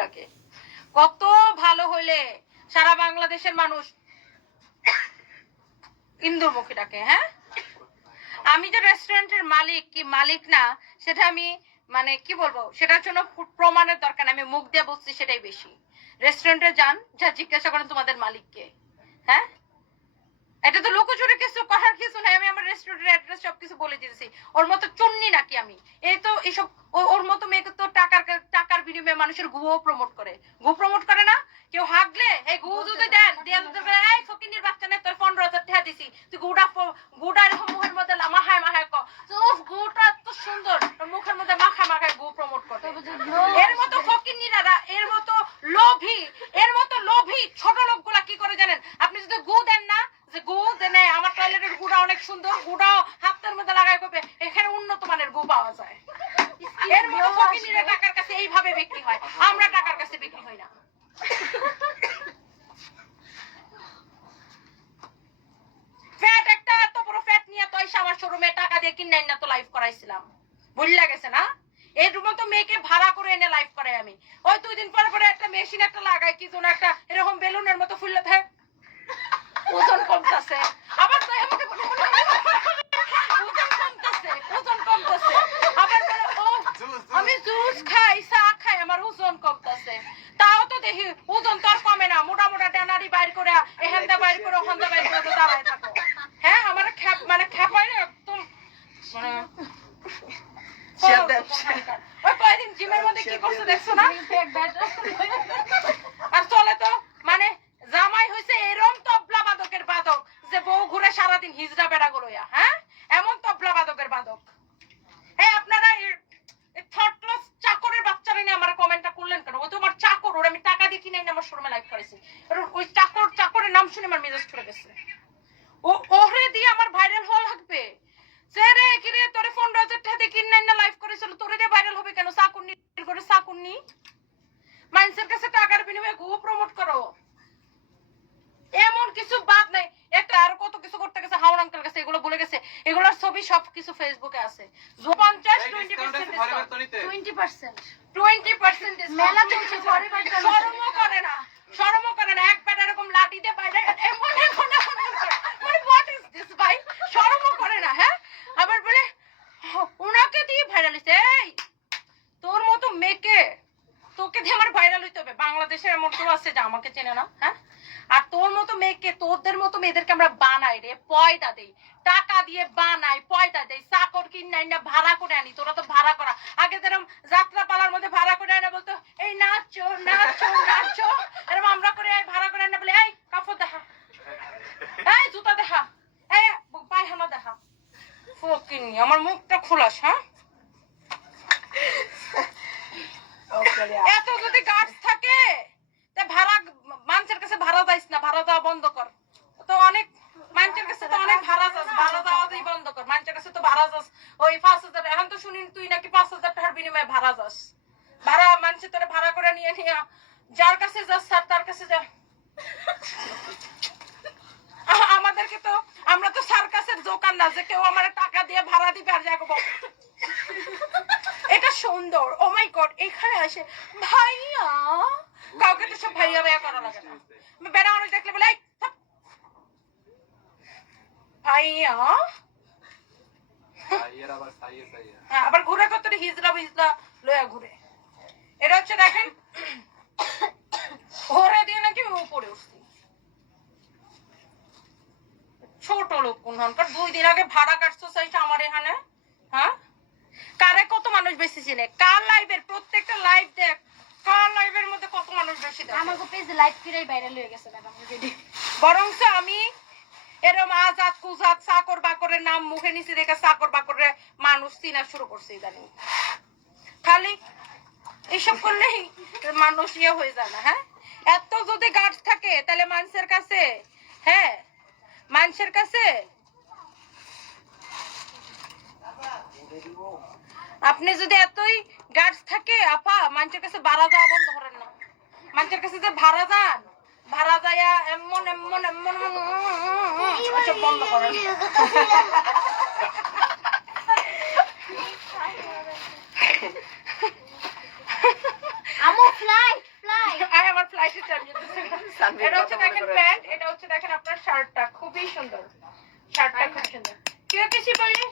ডাকে। কত ভালো হইলে সারা বাংলাদেশের মানুষ ইন্দুরমুখী ডাকে। হ্যাঁ, আমি যে রেস্টুরেন্টের মালিক কি মালিক না সেটা আমি মানে কি বলবো, সেটার জন্য প্রমাণের দরকার না, আমি মুখ দিয়ে বলছি সেটাই বেশি। রেস্টুরেন্টে যান, যা জিজ্ঞাসা করেন তোমাদের মালিককে। হ্যাঁ, এটা তো লুকোচুরি কিছু করার কিছু নাই, আমি আমার রেস্টুরেন্টের অ্যাড্রেস সবকিছু বলে দিয়েছি। ওর মতো চুন্নি নাকি আমি? এই তো এইসব ওর মতো মেয়েকে তো টাকার বিনিময়ে মানুষের গুও প্রমোট করে। গু প্রমোট করে না কেউ, হাগলে এই গু যদি দেন দিয়ে এই ফকিনির বাচ্চা নেই তোর 15,000 টাকা দিছি, তুই গুড়া এরকম মুখের মধ্যে মাখায় মাখায় গুটা এত সুন্দর মুখের মধ্যে মাখায় গু প্রমোট করে। এর মতো ফকিনিরা, এর মতো লোভী ছোট লোকগুলা কি করে জানেন? আপনি যদি গু দেন না, যে গু দেনে আমার টয়লেটের গুড়া অনেক সুন্দর, গুড়া হাতের মধ্যে লাগাই করবে, এখানে উন্নত মানের গু পাওয়া যায়। এর মতো ফকিনিরা টাকার কাছে এইভাবে বিক্রি হয়, আমরা টাকার কাছে বিক্রি হই না। ফ্যাট একটা এত বড় ফ্যাট নিয়ে তো আমার শোরুমে টাকা দিয়ে কিনে না তো লাইভ করাইছিলাম, ভুল গেছে না? এই রুমে তো মেয়েকে ভাড়া করে এনে লাইভ করাই আমি। ওই 2 দিন পরে একটা মেশিন একটা লাগাই, কি যেন একটা এরকম বেলুনের মতো ফুললে থাকে, ওজন কমতেছে, আবার তো আমাকে ওজন কমতেছে, আবার বলে ও আমি জুস খাই, চা খাই, আমার ওজন কমতেছে। তাও তো দেখি ওজন তো আর কমে না, মোটা মোটা ডানারি বাইর করে এখানটা বাইর করে ওখানটা বাইর করে দাঁড়ায় থাকো। হ্যাঁ, আমার খেপায় না একদম, ওই কয়দিন জিমের মধ্যে কি করছে দেখছো না? আর চলে তো মানে জামাই হয়েছে এরম তবলা বাদকের বাদক যে বউ ঘুরে সারাদিন হিজড়া বেড়া গড়ইয়া। হ্যাঁ, এমন তবলা বাদকের বাদক। এই আপনারা থার্ড ক্লাস চাকরের বাচ্চারা নিয়ে আমার কমেন্টটা করলেন কেন? ও তো আমার চাকর, ওর আমি টাকা দিয়ে কিনে আমার শোরুমে লাইভ করেছি। ওই চাকরের নাম শুনে আমার মেজাজ ছুড়ে গেছে। ওরে দিয়ে আমার ভাইরাল হওয়া লাগবে? রে কিরে তোরে 15,000 টাকা দিয়ে কিনে না লাইভ করেছিল, তোরে দিয়ে ভাইরাল হবে কেন? চাকুন্নি মানুষের কাছে টাকার বিনিময়ে গু প্রমোট করো, এমন কিছু বাদ নাই। একটা আর কত কিছু করতে গেছে, হাওড় আঙ্কেল কাছে এগুলো বলে গেছে, এগুলোর ছবি সব কিছু ফেসবুকে আছে। 20% মেলা চলছে, শরমও করে না একবার এরকম লাঠি দিয়ে বাইরে হোয়াট ইজ দিস ভাই, শরমও করে না। হ্যাঁ, আবার বলে উনাকে দিয়ে ভাইরাল হইছে। এই তোর মতো মেয়েকে তোকে দিয়ে আমার ভাইরাল হইতে হবে? বাংলাদেশের এমন কেউ আছে যে আমাকে চেনে না? হ্যাঁ, আর তোর মতো মেয়েকে, তোদের মতো মেয়েদেরকে আমরা বানাই রে, পয়দা দেই, টাকা দিয়ে বানাই, পয়দা দেই, চাকর কিনে না ভাড়া করে আনি। তোরা তো ভাড়া করা, আগে যেরকম যাত্রা পালার মধ্যে ভাড়া করে আনা বলতো এই নাচো নাচো নাচো, এরকম আমরা করে ভাড়া করে আনা বলে এই কাপড় দেখা, এই জুতা দেখা, এই পায়খানা দেখা। ফকিনি, আমার মুখটা খোলাস। হ্যাঁ, এত যদি গাছ থাকে তা ভাড়া মানুষের কাছে ভাড়া যাইস না, ভাড়া যাওয়া বন্ধ কর। তো অনেক মানুষের কাছে তো অনেক ভাড়া যাস, ভাড়া যাওয়াই বন্ধ কর। মানুষের কাছে তো ভাড়া যাস ওই 5,000, এখন তো শুনি তুই নাকি 5,000 টাকার বিনিময়ে ভাড়া যাস। ভাড়া মানুষের তোরা ভাড়া করে নিয়ে যার কাছে যাস স্যার তার কাছে যা। আমাদেরকে তো, আমরা তো সার্কাসের দোকান না যে কেউ আমার টাকা দিয়ে ভাড়া দিবে আর যাবো। এটা সুন্দর, ও মাই গড, এখানে আসে ভাইয়া, কাউকে তো সব ভাইয়া ভাইয়া করা লাগে না। বেড়া মানুষ দেখলে বলে ভাইয়া, হ্যাঁ, আবার ঘুরে কত হিজলা বিজলা লয়া ঘুরে। এটা হচ্ছে দেখেন ঘোরে দিয়ে নাকি উপরে উঠছি। ছোট লোক কোনখানকার, 2 দিন আগে ভাড়া কাটছো চাইছে আমার এখানে। হ্যাঁ, কারে কত মানুষ বেশি চিনে? কার লাইভের প্রত্যেকটা লাইভ দেখ, কার লাইভের মধ্যে কত মানুষ বেশি দেখে। আমার পেজে লাইভ করেই ভাইরাল হয়ে গেছে ম্যাডাম। বরংস আমি এরকম আজাদ কুজাদ চাকর বাকরের নাম মুখে নিচে দেখে চাকর বাকরের মানুষ চিনা শুরু করছে জানি। খালি এইসব করলেই মানুষ ইয়ে হয়ে যায় না? হ্যাঁ, এত যদি গাছ থাকে তাহলে মানুষের কাছে, হ্যাঁ মানুষের কাছে আপনি যদি এতই গার্ডস থাকে আপা, মানুষের কাছে ভাড়া যাওয়া বন্ধ করেন না। মানুষের কাছে যে ভাড়া যান, ভাড়া যায়া এমন এমন এমন বন্ধ করেন। আমো ফ্লাই আমার ফ্লাইটের টাইম যেতেছে। এটা হচ্ছে দেখেন প্যান্ট, এটা হচ্ছে দেখেন আপনার শার্টটা খুবই সুন্দর, শার্টটা খুব সুন্দর। কি হচ্ছে শিবালি?